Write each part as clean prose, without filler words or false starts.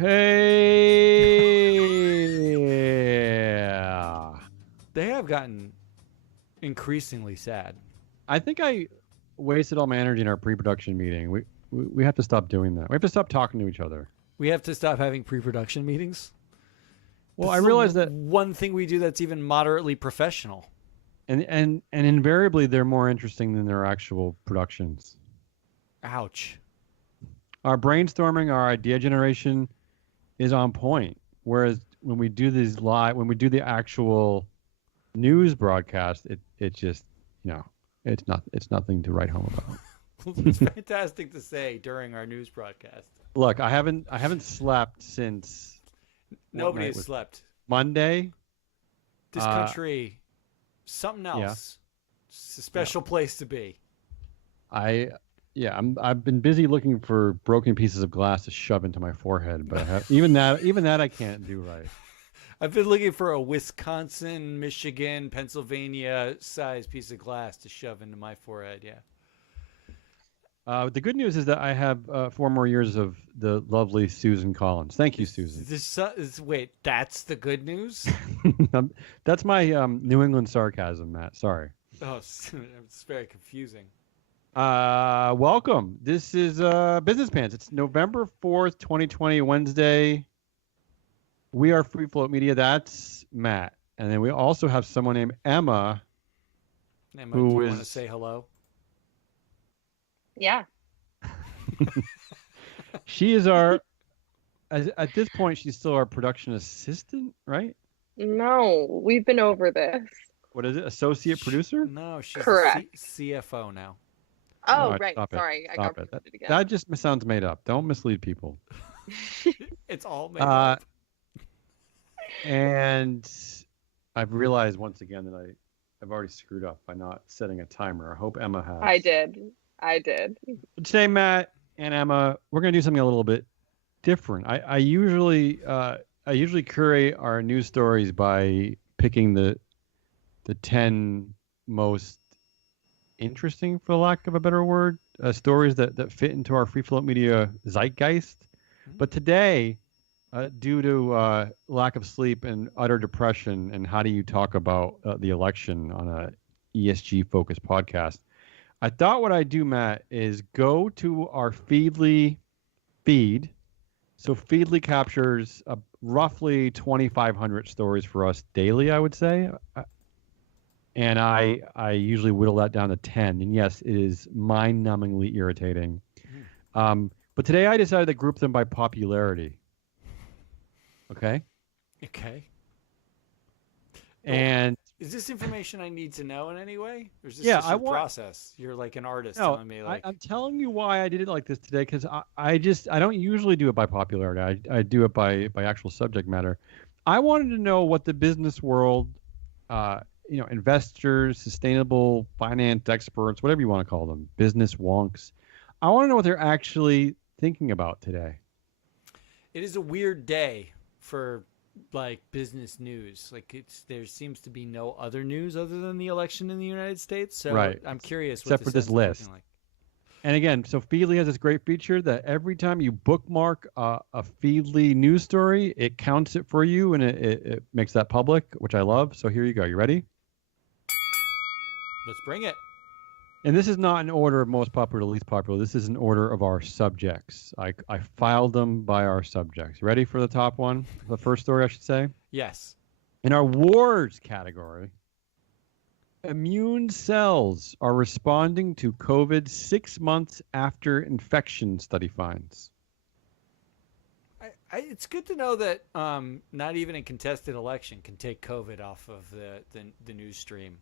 Hey. They have gotten increasingly sad. I think I wasted all my energy in our pre-production meeting. We have to stop doing that. We have to stop talking to each other. We have to stop having pre-production meetings. Well, This I is realize the that, one thing we do that's even moderately professional. and invariably they're more interesting than their actual productions. Ouch. Our brainstorming, our idea generation is on point. Whereas when we do these live, when we do the actual news broadcast, it just it's nothing to write home about. It's fantastic to say during our news broadcast. Look, I haven't slept since Nobody night has was slept. Monday. This country, something else. It's a special place to be. I've been busy looking for broken pieces of glass to shove into my forehead, but even that I can't do right. I've been looking for a Wisconsin, Michigan, Pennsylvania size piece of glass to shove into my forehead. Yeah. The good news is that I have 4 more years of the lovely Susan Collins. Thank you, Susan. Wait, that's the good news? That's my New England sarcasm, Matt. Sorry. Oh, it's very confusing. Welcome. This is Business Pants. It's November 4th, 2020, Wednesday. We are Free Float Media. That's Matt. And then we also have someone named Emma. Emma, do you want to say hello? Yeah. She is at this point, she's still our production assistant, right? No, we've been over this. What is it? Associate producer? No, she's Correct. CFO now. Oh, No, right. stop it. Sorry, I got Stop it. promoted again. That just sounds made up. Don't mislead people. It's all made up. And I've realized once again that I've already screwed up by not setting a timer. I hope Emma has. I did. Today, Matt and Emma, we're going to do something a little bit different. I usually curate our news stories by picking the 10 most interesting, for lack of a better word, stories that fit into our Free Float Media zeitgeist. But today, due to lack of sleep and utter depression, and how do you talk about the election on a ESG-focused podcast, I thought what I'd do, Matt, is go to our Feedly feed. So Feedly captures roughly 2,500 stories for us daily, I would say. And I usually whittle that down to 10. And yes, it is mind-numbingly irritating. But today I decided to group them by popularity. Okay? Okay. And is this information I need to know in any way? Or is this yeah, just your process? You're like an artist telling me like... I'm telling you why I did it like this today, because I don't usually do it by popularity. I do it by actual subject matter. I wanted to know what the business world, investors, sustainable finance experts, whatever you want to call them, business wonks. I want to know what they're actually thinking about today. It is a weird day for like business news. Like there seems to be no other news other than the election in the United States. So right. I'm curious. Except for this list. Like. And again, so Feedly has this great feature that every time you bookmark a Feedly news story, it counts it for you and it makes that public, which I love. So here you go. You ready? Let's bring it. And this is not an order of most popular to least popular. This is an order of our subjects. I filed them by our subjects. Ready for the top one? The first story, I should say? Yes. In our wars category, immune cells are responding to COVID 6 months after infection, study finds. It's good to know that not even a contested election can take COVID off of the news stream.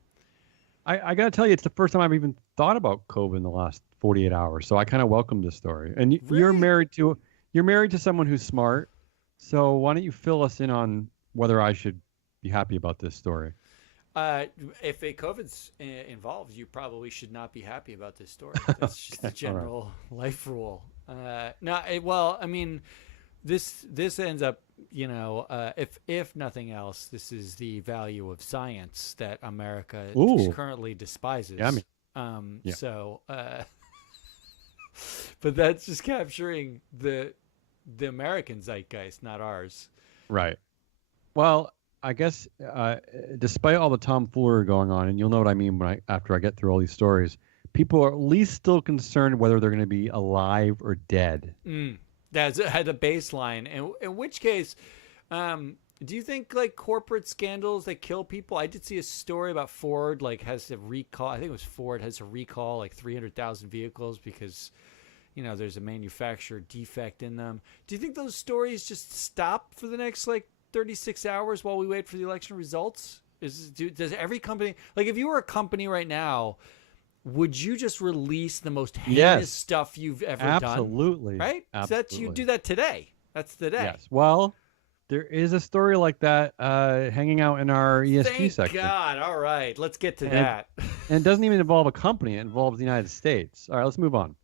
I got to tell you, it's the first time I've even thought about COVID in the last 48 hours. So I kind of welcome this story. And really? you're married to someone who's smart. So why don't you fill us in on whether I should be happy about this story? If a COVID's involved, you probably should not be happy about this story. That's just a general life rule. This ends up, if nothing else, this is the value of science that America currently despises. Yeah, So, but that's just capturing the the American zeitgeist, not ours. Right. Well, I guess despite all the tomfoolery going on, and you'll know what I mean when after I get through all these stories, people are at least still concerned whether they're going to be alive or dead. That's at a baseline. And in which case, do you think like corporate scandals that kill people? I did see a story about Ford like has to recall. I think it was Ford has to recall like 300,000 vehicles because there's a manufacturer defect in them. Do you think those stories just stop for the next like 36 hours while we wait for the election results? Does every company, like if you were a company right now, would you just release the most heinous stuff you've ever done? Absolutely. Right? Absolutely. You do that today. That's the day. Yes. Well, there is a story like that hanging out in our ESG section. Thank God. All right. Let's get to that. And it doesn't even involve a company. It involves the United States. All right, let's move on.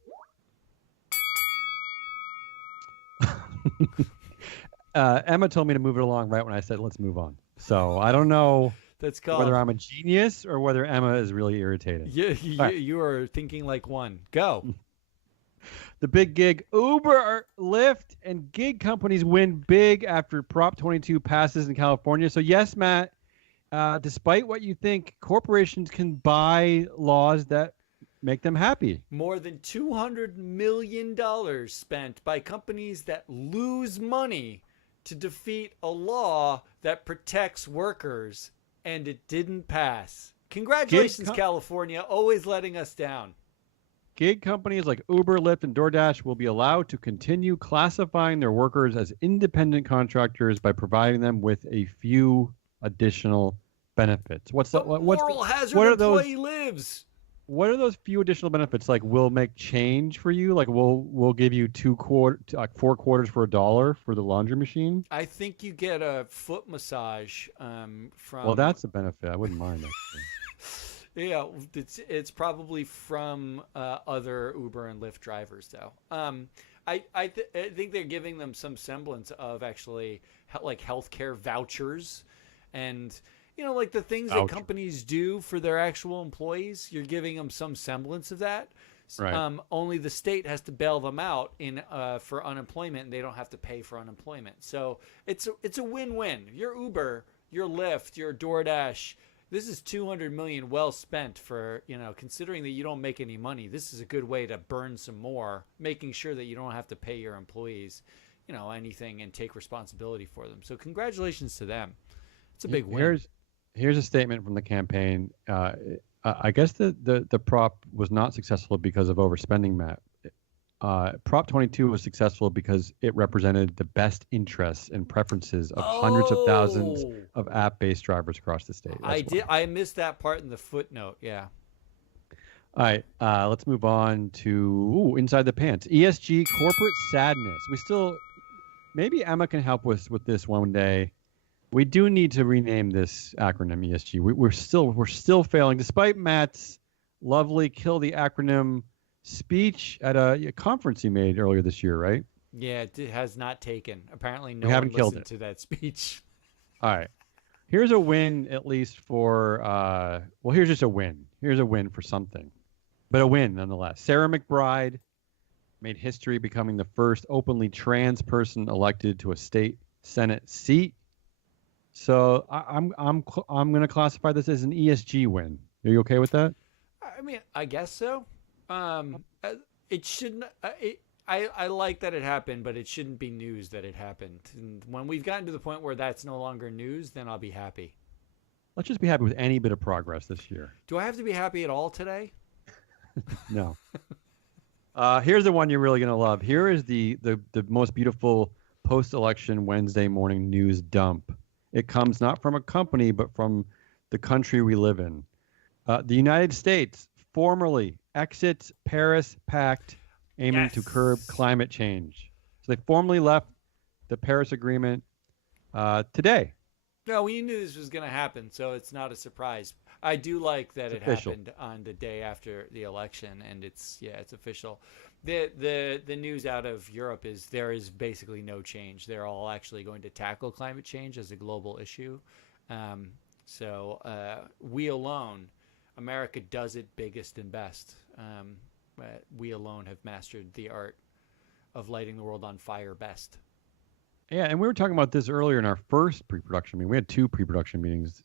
Emma told me to move it along right when I said let's move on. So I don't know whether I'm a genius or whether Emma is really irritated. You are thinking like one. Go. The big gig. Uber, Lyft, and gig companies win big after Prop 22 passes in California. So yes, Matt, despite what you think, corporations can buy laws that make them happy. More than $200 million spent by companies that lose money to defeat a law that protects workers, and it didn't pass. Congratulations, California, always letting us down. Gig companies like Uber, Lyft, and DoorDash will be allowed to continue classifying their workers as independent contractors by providing them with a few additional benefits. Moral hazard employee lives. What are those few additional benefits? Like, we'll make change for you. Like, we'll give you 4 quarters for $1 for the laundry machine. I think you get a foot massage from. Well, that's a benefit. I wouldn't mind actually. Yeah, it's probably from other Uber and Lyft drivers, though. I think they're giving them some semblance of actually like healthcare vouchers, and like the things that companies do for their actual employees. You're giving them some semblance of that. Right. Only the state has to bail them out for unemployment, and they don't have to pay for unemployment. So it's a win-win. Your Uber, your Lyft, your DoorDash. This is $200 million well spent for, considering that you don't make any money. This is a good way to burn some more, making sure that you don't have to pay your employees, anything and take responsibility for them. So congratulations to them. It's a big win. Here's a statement from the campaign. I guess the prop was not successful because of overspending, Matt. Prop 22 was successful because it represented the best interests and preferences of hundreds of thousands of app-based drivers across the state. I missed that part in the footnote. Yeah. All right. Let's move on to Inside the Pants. ESG corporate sadness. Maybe Emma can help us with this one day. We do need to rename this acronym ESG. We're still failing, despite Matt's lovely kill the acronym speech at a conference he made earlier this year, right? Yeah, it has not taken. Apparently, no one listened to that speech. All right. Here's a win, at least for, here's just a win. Here's a win for something, but a win nonetheless. Sarah McBride made history becoming the first openly trans person elected to a state Senate seat. So I'm going to classify this as an ESG win. Are you okay with that? I mean, I guess so. It shouldn't. I like that it happened, but it shouldn't be news that it happened. And when we've gotten to the point where that's no longer news, then I'll be happy. Let's just be happy with any bit of progress this year. Do I have to be happy at all today? No. Here's the one you're really gonna love. Here is the most beautiful post-election Wednesday morning news dump. It comes not from a company, but from the country we live in. The United States formally exits Paris Pact, aiming to curb climate change. So they formally left the Paris Agreement today. No, we knew this was going to happen, so it's not a surprise. I do like that it happened on the day after the election, and it's official. The news out of Europe is there is basically no change. They're all actually going to tackle climate change as a global issue. So we alone, America does it biggest and best. We alone have mastered the art of lighting the world on fire best. Yeah, and we were talking about this earlier in our first pre-production meeting. We had two pre-production meetings.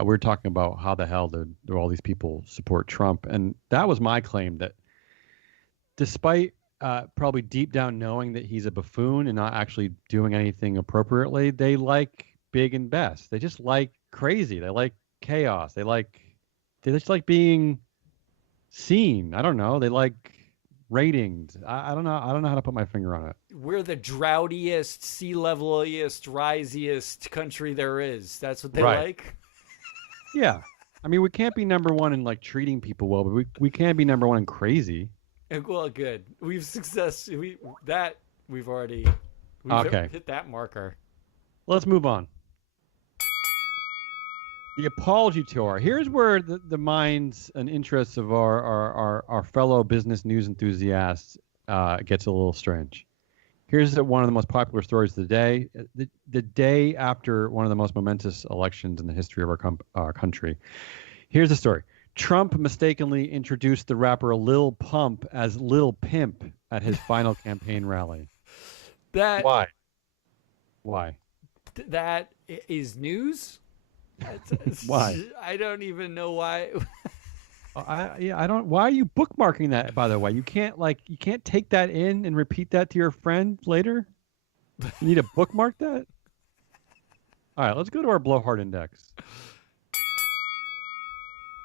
We were talking about how the hell do all these people support Trump, and that was my claim that despite probably deep down knowing that he's a buffoon and not actually doing anything appropriately, they like big and best. They just like crazy. They like chaos. They just like being seen. I don't know. They like ratings. I don't know. I don't know how to put my finger on it. We're the droughtiest, sea leveliest, risiest country there is. That's what they Right. like. Yeah. I mean, we can't be number one in like treating people well, but we can be number one in crazy. Well, good. We've already Okay. hit that marker. Let's move on. The apology tour. Here's where the minds and interests of our fellow business news enthusiasts gets a little strange. Here's one of the most popular stories of the day. The day after one of the most momentous elections in the history of our country. Here's the story. Trump mistakenly introduced the rapper Lil Pump as Lil Pimp at his final campaign rally. Why? That is news? Why? I don't even know why. I don't. Why are you bookmarking that? By the way, you can't take that in and repeat that to your friend later. You need to bookmark that. All right, let's go to our Blowheart Index.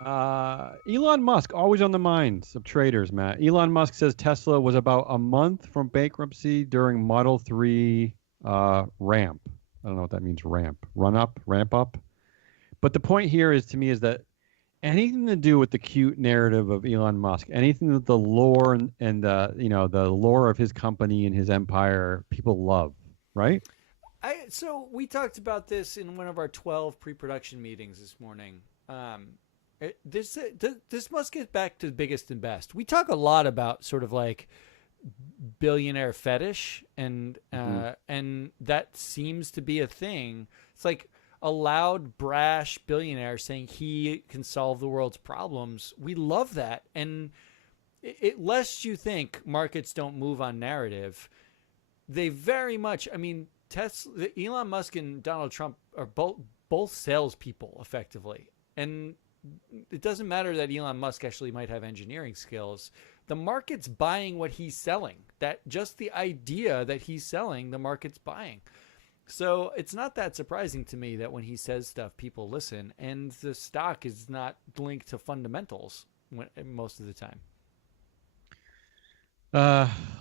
Elon Musk, always on the minds of traders, Matt. Elon Musk says Tesla was about a month from bankruptcy during Model 3 ramp. I don't know what that means. Ramp up. But the point here is that anything to do with the cute narrative of Elon Musk, anything with the lore and the lore of his company and his empire, people love, right? So we talked about this in one of our 12 pre-production meetings this morning. This must get back to biggest and best. We talk a lot about sort of like billionaire fetish, and that seems to be a thing. It's like a loud, brash billionaire saying he can solve the world's problems. We love that, and lest you think markets don't move on narrative, they very much. I mean, Elon Musk and Donald Trump are both salespeople, effectively, and it doesn't matter that Elon Musk actually might have engineering skills. The market's buying what he's selling. That just the idea that he's selling, the market's buying. So it's not that surprising to me that when he says stuff, people listen, and the stock is not linked to fundamentals most of the time.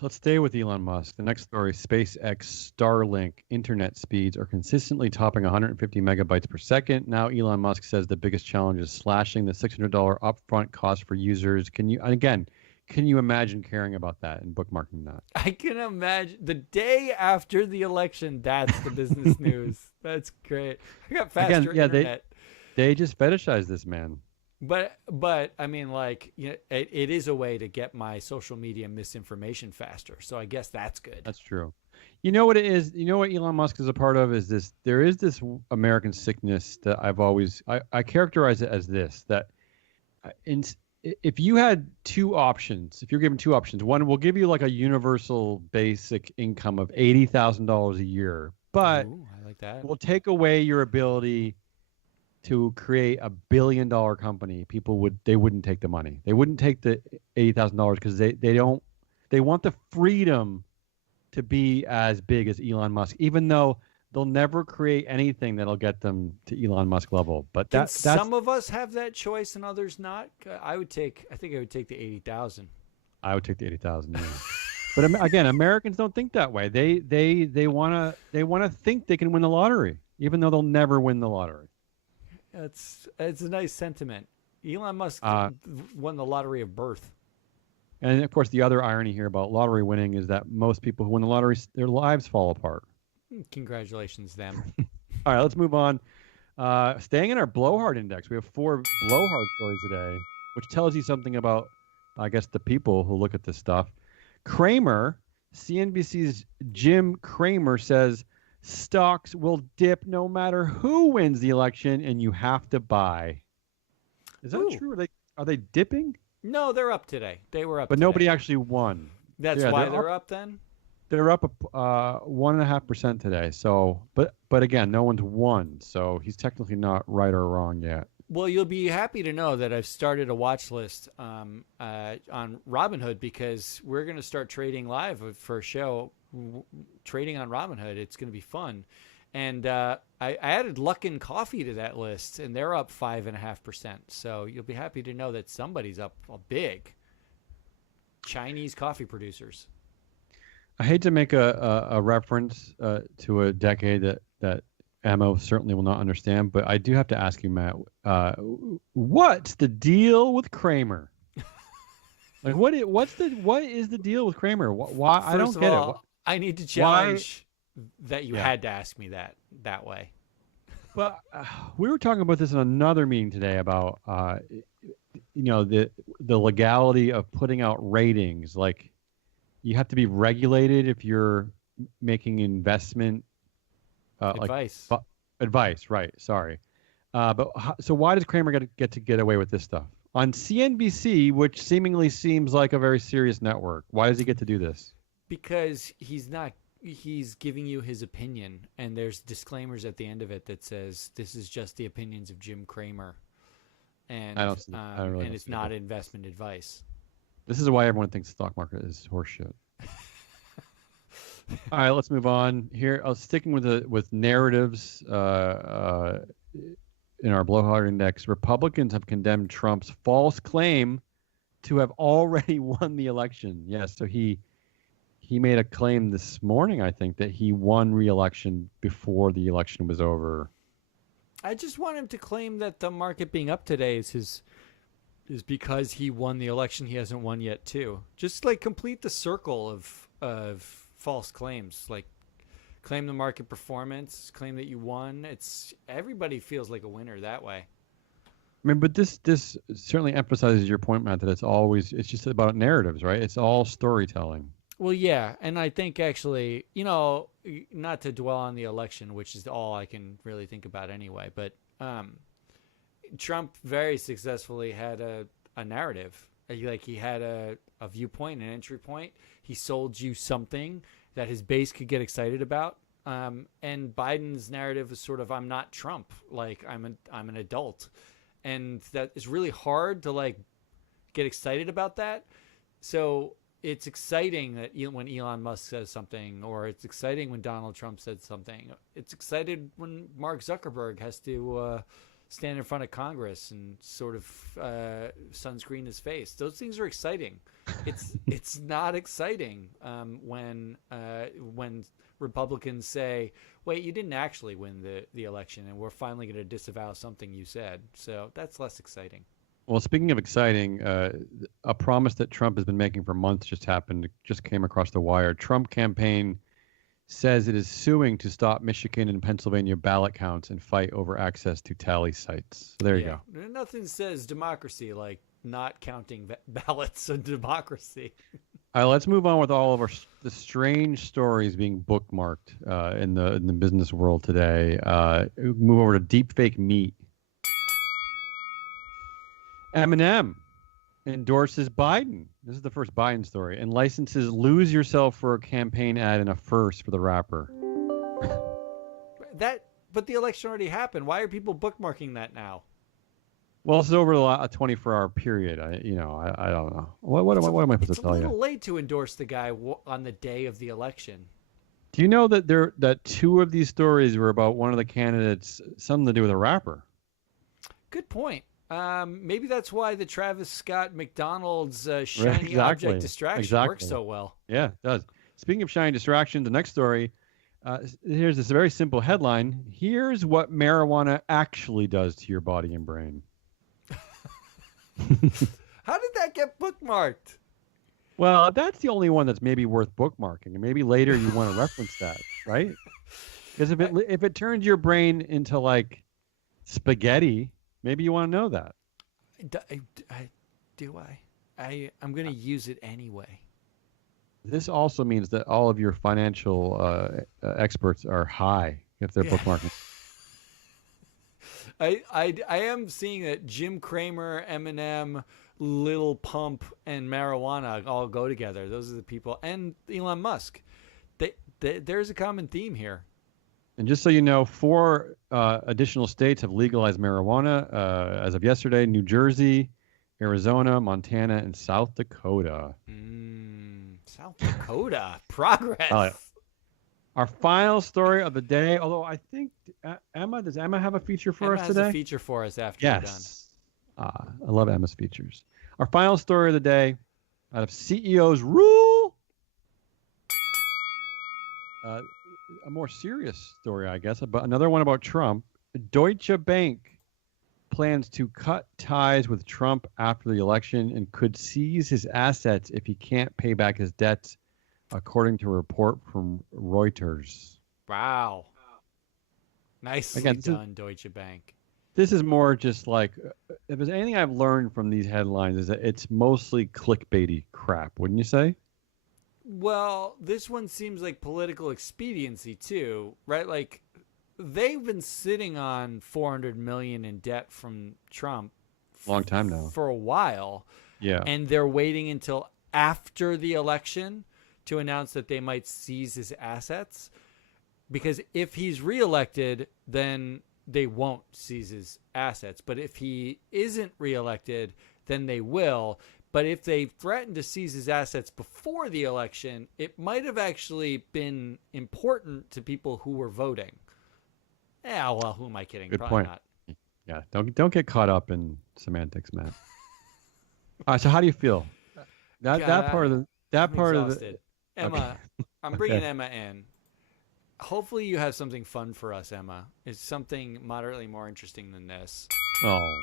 Let's stay with Elon Musk. The next story, SpaceX Starlink internet speeds are consistently topping 150 megabytes per second. Now Elon Musk says the biggest challenge is slashing the $600 upfront cost for users. Can you imagine caring about that and bookmarking that? I can imagine the day after the election. That's the business news. That's great. I got faster internet. They just fetishize this man. But I mean, like, it is a way to get my social media misinformation faster. So I guess that's good. That's true. You know what it is? You know what Elon Musk is a part of is this. There is this American sickness that I characterize it as this, that if you had two options, if you're given two options, one, we'll give you like a universal basic income of $80,000 a year, but I like that. We'll take away your ability to create a $1 billion company. They wouldn't take the money. They wouldn't take the $80,000 because they want the freedom to be as big as Elon Musk, even though they'll never create anything that'll get them to Elon Musk level. But that's some of us have that choice and others not. I think I would take the 80,000. I would take the 80,000. Yeah. But again, Americans don't think that way. They want to think they can win the lottery, even though they'll never win the lottery. It's a nice sentiment. Elon Musk won the lottery of birth. And of course, the other irony here about lottery winning is that most people who win the lottery, their lives fall apart. Congratulations, them. All right, let's move on. Staying in our Blowheart Index, we have 4 Blowhard stories today, which tells you something about, I guess, the people who look at this stuff. Cramer, CNBC's Jim Cramer says stocks will dip no matter who wins the election, and you have to buy. Is that true? Are they dipping? No, they're up today. They were up but today. Nobody actually won. That's why they're up then? They're up 1.5% today. So, but again, no one's won. So he's technically not right or wrong yet. Well, you'll be happy to know that I've started a watch list on Robinhood because we're going to start trading live for a show, trading on Robinhood. It's going to be fun. And I added Luckin Coffee to that list, and they're up 5.5%. So you'll be happy to know that somebody's up big. Chinese coffee producers. I hate to make a reference to a decade that Ammo certainly will not understand, but I do have to ask you, Matt, what's the deal with Cramer? Like, what is the deal with Cramer? Why? I don't get it. I need to challenge that you had to ask me that way. But we were talking about this in another meeting today about the legality of putting out ratings. Like, you have to be regulated if you're making investment advice. Advice, right? Sorry, so why does Cramer get away with this stuff on CNBC, which seemingly seems like a very serious network? Why does he get to do this? Because he's giving you his opinion, and there's disclaimers at the end of it that says this is just the opinions of Jim Cramer, and and it's not investment advice. This is why everyone thinks the stock market is horseshit. All right, let's move on here. I was sticking with narratives in our Blowheart Index. Republicans have condemned Trump's false claim to have already won the election. Yes, so he made a claim this morning, I think, that he won re-election before the election was over. I just want him to claim that the market being up today is because he won the election he hasn't won yet too. Just like complete the circle of false claims, like claim the market performance, claim that you won. It's everybody feels like a winner that way. I mean, but this certainly emphasizes your point, Matt, that it's just about narratives, right? It's all storytelling. Well, yeah, and I think actually, not to dwell on the election, which is all I can really think about anyway, but Trump very successfully had a narrative. Like, he had a viewpoint, an entry point. He sold you something that his base could get excited about. And Biden's narrative is sort of, I'm not Trump. Like, I'm an adult. And that is really hard to like get excited about that. So it's exciting that when Elon Musk says something, or it's exciting when Donald Trump said something. It's excited when Mark Zuckerberg has to stand in front of Congress and sort of sunscreen his face. Those things are exciting. It's not exciting when Republicans say, "Wait, you didn't actually win the election, and we're finally going to disavow something you said." So that's less exciting. Well, speaking of exciting, a promise that Trump has been making for months just came across the wire. Trump campaign says it is suing to stop Michigan and Pennsylvania ballot counts and fight over access to tally sites. So there you go. Nothing says democracy like not counting ballots in democracy. All right, let's move on with all of the strange stories being bookmarked in the business world today. Move over to deepfake meat. Eminem endorses Biden. This is the first Biden story, and licenses "Lose Yourself" for a campaign ad and a first for the rapper. But the election already happened. Why are people bookmarking that now? Well, it's over a 24-hour period. I don't know. What am I supposed to tell you? It's a little late to endorse the guy on the day of the election. Do you know that two of these stories were about one of the candidates, something to do with a rapper? Good point. Maybe that's why the Travis Scott McDonald's shiny object distraction works so well. Yeah, it does. Speaking of shiny distraction, the next story, here's this very simple headline. Here's what marijuana actually does to your body and brain. How did that get bookmarked? Well, that's the only one that's maybe worth bookmarking. And maybe later you want to reference that, right? Because if it turns your brain into like spaghetti, maybe you want to know that. I'm going to use it anyway. This also means that all of your financial experts are high if they're bookmarking. I am seeing that Jim Cramer, Eminem, Lil Pump, and marijuana all go together. Those are the people. And Elon Musk. there's a common theme here. And just so you know, 4 additional states have legalized marijuana as of yesterday: New Jersey, Arizona, Montana, and South Dakota. South Dakota. Progress. All right. Our final story of the day, although I think does Emma have a feature for us today? Emma has a feature for us after we're done. Yes. I love Emma's features. Our final story of the day, out of CEO's Rule. A more serious story, I guess, but another one about Trump. Deutsche Bank plans to cut ties with Trump after the election and could seize his assets if he can't pay back his debts, according to a report from Reuters. Wow. Nicely done, Deutsche Bank. This is more just like, if there's anything I've learned from these headlines, is that it's mostly clickbaity crap, wouldn't you say? Well, this one seems like political expediency too, right? Like, they've been sitting on $400 million in debt from Trump long time now, for a while. Yeah. And they're waiting until after the election to announce that they might seize his assets, because if he's reelected, then they won't seize his assets. But if he isn't reelected, then they will. But if they threatened to seize his assets before the election, it might have actually been important to people who were voting. Yeah, well, who am I kidding? Good Probably point. Not. Yeah, don't get caught up in semantics, Matt. All right, so how do you feel? That part of the Emma, okay. I'm bringing Emma in. Hopefully you have something fun for us, Emma. It's something moderately more interesting than this. Oh.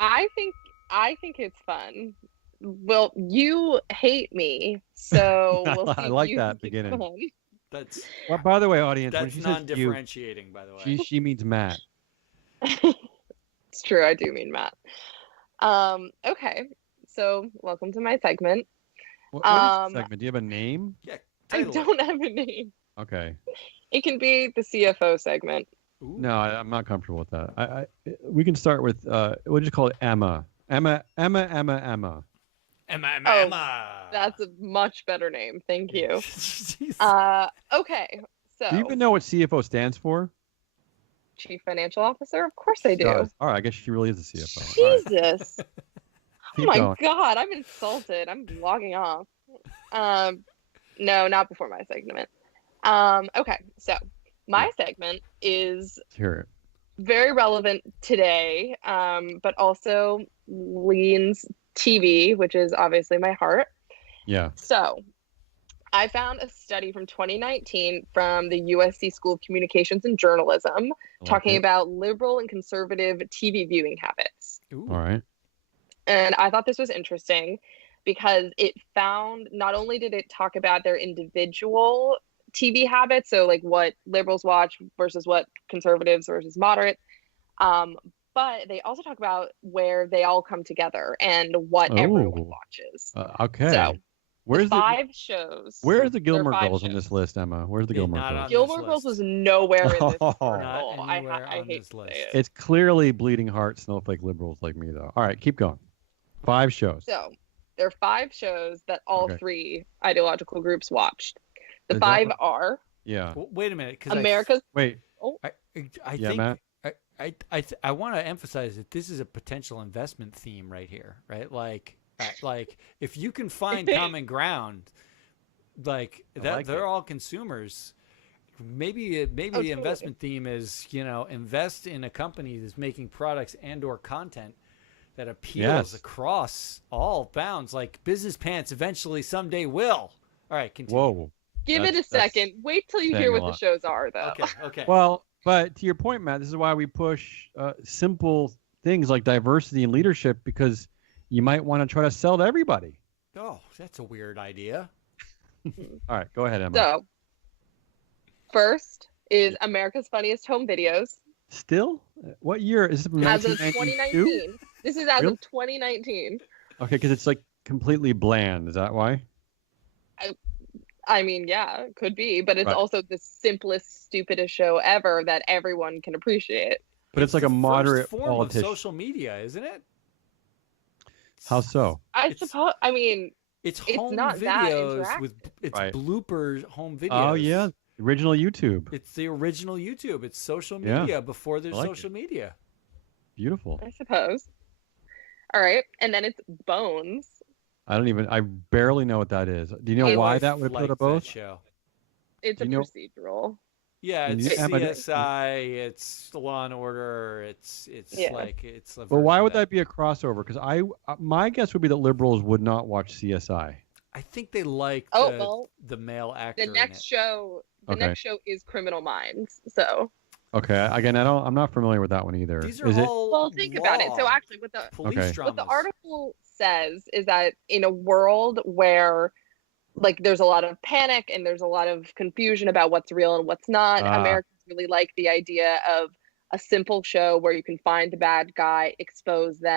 I think it's fun. Well, you hate me, so we'll see I like if you that think it's beginning. fun. That's Well, by the way, audience, when that's she says you, non-differentiating, by the way. she means Matt. It's true, I do mean Matt. Okay, so welcome to my segment. What is the segment? Do you have a name? Yeah, I title it. don't have a name. Okay. It can be the CFO segment. Ooh. No, I'm not comfortable with that. We can start with we'll just call it Emma. Emma. Emma. Oh, that's a much better name. Thank you. Jeez. Okay, so Do you even know what CFO stands for? Chief Financial Officer? Of course I do. All right, I guess she really is a CFO. Jesus. Oh Keep my going. God, I'm insulted. I'm logging off. No, not before my segment. Okay, so my segment is Let's hear it. very relevant today, but also leans TV, which is obviously my heart. Yeah. So I found a study from 2019 from the USC School of Communications and Journalism talking about liberal and conservative TV viewing habits. Ooh. All right. And I thought this was interesting because it found, not only did it talk about their individual TV habits, so like what liberals watch versus what conservatives versus moderates, but they also talk about where they all come together and what everyone watches. Okay. So Where's the 5 shows. Where's the Gilmore There are 5 Girls on shows. this list, Emma? Where's the Gilmore not Girls? on Gilmore this Girls list. was nowhere in this Not article. I anywhere on hate this to list. say it. It's clearly bleeding heart snowflake liberals like me, though. All right, keep going. 5 shows. So there are 5 shows that all Okay. 3 ideological groups watched. The Is that 5 what- are Yeah. Well, wait a minute, because America's. Wait. I Yeah, think Matt? I want to emphasize that this is a potential investment theme right here, right? Like if you can find common ground, like that, like they're it. all consumers. Maybe the totally. investment theme is, invest in a company that's making products and/or content that appeals Yes. across all bounds, like Business Pants eventually someday will. All right, continue. Whoa. Give it a That's second. Wait till you saying hear a what the lot. shows are, though. Okay. Well, but to your point, Matt, this is why we push simple things like diversity and leadership, because you might want to try to sell to everybody. Oh, that's a weird idea. All right, go ahead, Emma. So, first is America's Funniest Home Videos. Still? What year? Is this from As of 1992? 2019. This is as Really? of 2019. Okay, because it's like completely bland. Is that why? I mean, yeah, it could be, but it's Right. also the simplest, stupidest show ever that everyone can appreciate. But it's like a the moderate first form politician. of social media, isn't it? How so? I It's- suppose. I mean, It's It's home not that videos with interactive. it's Right. blooper home videos. Oh yeah, original YouTube. It's the original YouTube. It's social Yeah, media before there's I like social media. Beautiful. I suppose. All right, and then it's Bones. I barely know what that is. Do you know My why wife that would appeal to liked both? that show. It's Do a you know? procedural. Yeah, And it's Emma, CSI. It's Law and Order. It's Yeah. like it's. A but why version would of that be a crossover? Because my guess would be that liberals would not watch CSI. I think they like Oh, well, the male actor. The next show, the Okay. next show is Criminal Minds. So, Okay. Again, I'm not familiar with that one either. These are Is it? all well, think about it. So law, actually, police Okay. dramas. what the article says is that in a world where like there's a lot of panic and there's a lot of confusion about what's real and what's not, Americans really like the idea of a simple show where you can find the bad guy, expose them,